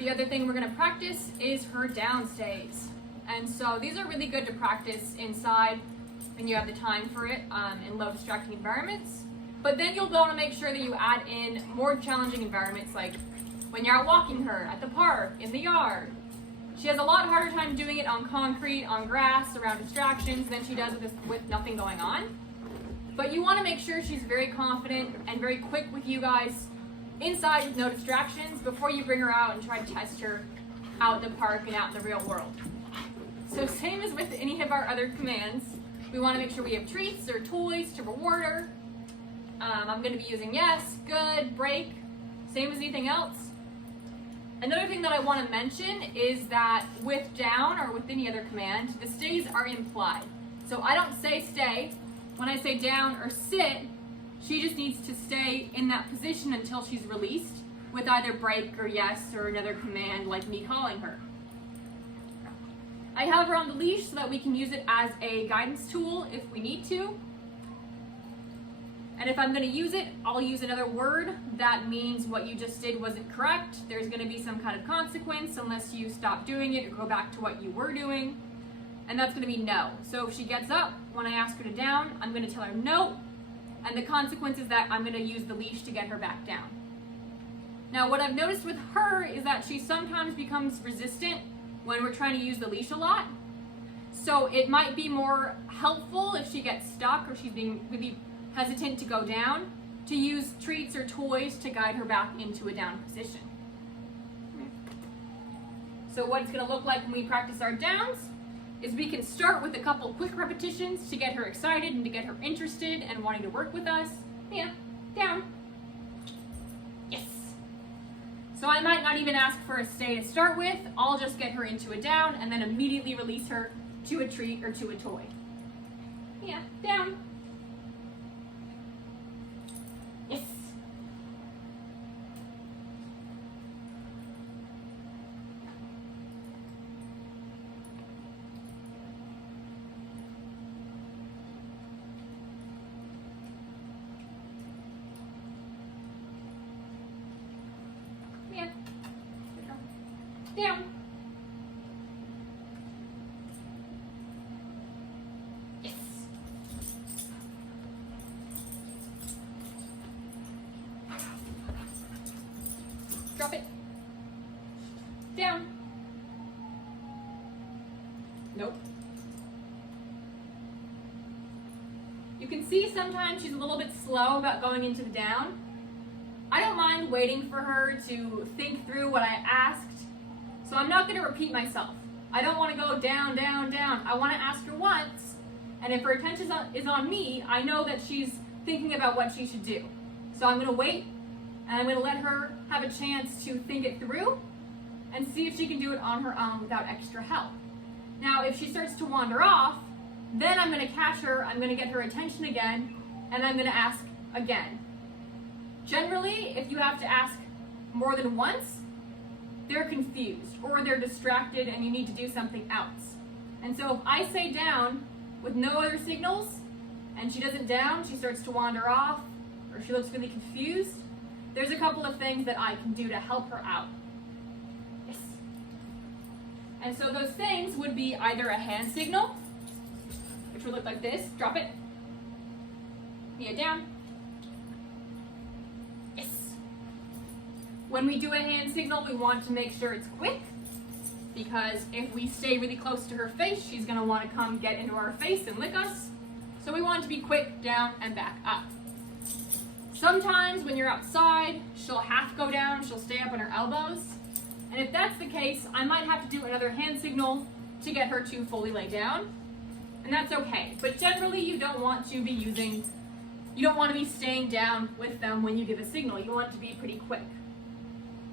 The other thing we're gonna practice is her down stays. And so these are really good to practice inside when you have the time for it in low distracting environments. But then you'll want to make sure that you add in more challenging environments, like when you're out walking her at the park, in the yard. She has a lot harder time doing it on concrete, on grass, around distractions than she does with nothing going on. But you want to make sure she's very confident and very quick with you guys inside with no distractions before you bring her out and try to test her out in the park and out in the real world. So same as with any of our other commands, we want to make sure we have treats or toys to reward her. I'm going to be using yes, good, break, same as anything else. Another thing that I want to mention is that with down or with any other command, the stays are implied. So I don't say stay. When I say down or sit, she just needs to stay in that position until she's released with either break or yes or another command like me calling her. I have her on the leash so that we can use it as a guidance tool if we need to. And if I'm going to use it, I'll use another word that means what you just did wasn't correct. There's going to be some kind of consequence unless you stop doing it or go back to what you were doing. And that's going to be no. So if she gets up, when I ask her to down, I'm going to tell her no. And the consequence is that I'm going to use the leash to get her back down. Now what I've noticed with her is that she sometimes becomes resistant when we're trying to use the leash a lot. So it might be more helpful if she gets stuck or she's being really hesitant to go down, to use treats or toys to guide her back into a down position. So what it's going to look like when we practice our downs is we can start with a couple quick repetitions to get her excited and to get her interested and wanting to work with us. Yeah, down. Yes. So I might not even ask for a stay to start with. I'll just get her into a down and then immediately release her to a treat or to a toy. Yeah, down. Yes. Yeah. Down. Yes. Drop it. Down. Nope. You can see sometimes she's a little bit slow about going into the down. I don't mind waiting for her to think through what I asked, so I'm not going to repeat myself. I don't want to go down, down, down. I want to ask her once, and if her attention is on me, I know that she's thinking about what she should do. So I'm going to wait, and I'm going to let her have a chance to think it through and see if she can do it on her own without extra help. Now, if she starts to wander off, then I'm going to catch her, I'm going to get her attention again, and I'm going to ask again. Generally, if you have to ask more than once, they're confused or they're distracted and you need to do something else. And so if I say down with no other signals and she doesn't down, she starts to wander off or she looks really confused, there's a couple of things that I can do to help her out. Yes. And so those things would be either a hand signal, which would look like this, drop it, Mia down. Yes. When we do a hand signal, we want to make sure it's quick, because if we stay really close to her face, she's going to want to come get into our face and lick us. So we want it to be quick, down and back up. Sometimes when you're outside, she'll half go down, she'll stay up on her elbows. And if that's the case, I might have to do another hand signal to get her to fully lay down. And that's okay. But generally you don't want to be staying down with them when you give a signal. You want it to be pretty quick.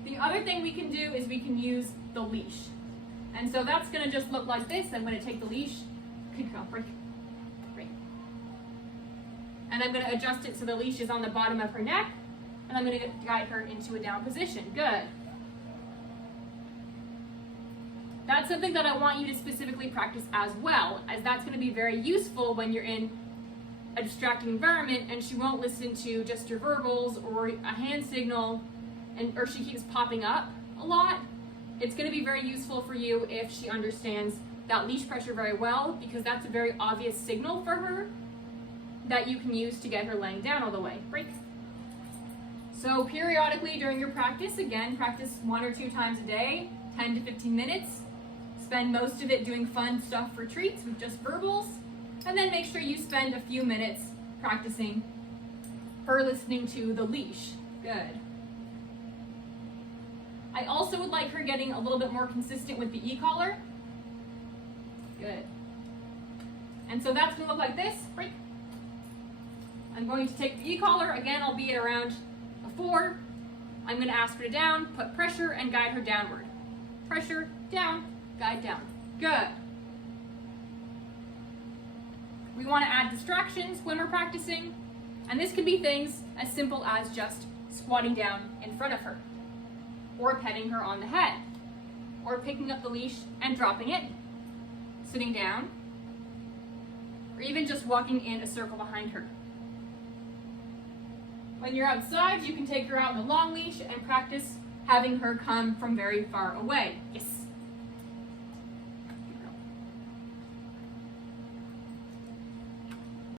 The other thing we can do is we can use the leash. And so that's going to just look like this. I'm going to take the leash. Good girl, break. And I'm going to adjust it so the leash is on the bottom of her neck. And I'm going to guide her into a down position. Good. That's something that I want you to specifically practice as well, as that's going to be very useful when you're in a distracting environment and she won't listen to just your verbals or a hand signal, or she keeps popping up a lot. It's going to be very useful for you if she understands that leash pressure very well, because that's a very obvious signal for her that you can use to get her laying down all the way. Break. So periodically during your practice, again, practice 1 or 2 times a day, 10 to 15 minutes. Spend most of it doing fun stuff for treats with just verbals, and then make sure you spend a few minutes practicing her listening to the leash. Good. I also would like her getting a little bit more consistent with the e-collar. Good. And so that's going to look like this. Break. I'm going to take the e-collar. Again, I'll be at around a 4. I'm going to ask her to down, put pressure, and guide her downward. Pressure, down, guide down. Good. We want to add distractions when we're practicing, and this can be things as simple as just squatting down in front of her, or petting her on the head, or picking up the leash and dropping it, sitting down, or even just walking in a circle behind her. When you're outside, you can take her out on a long leash and practice having her come from very far away. Yes.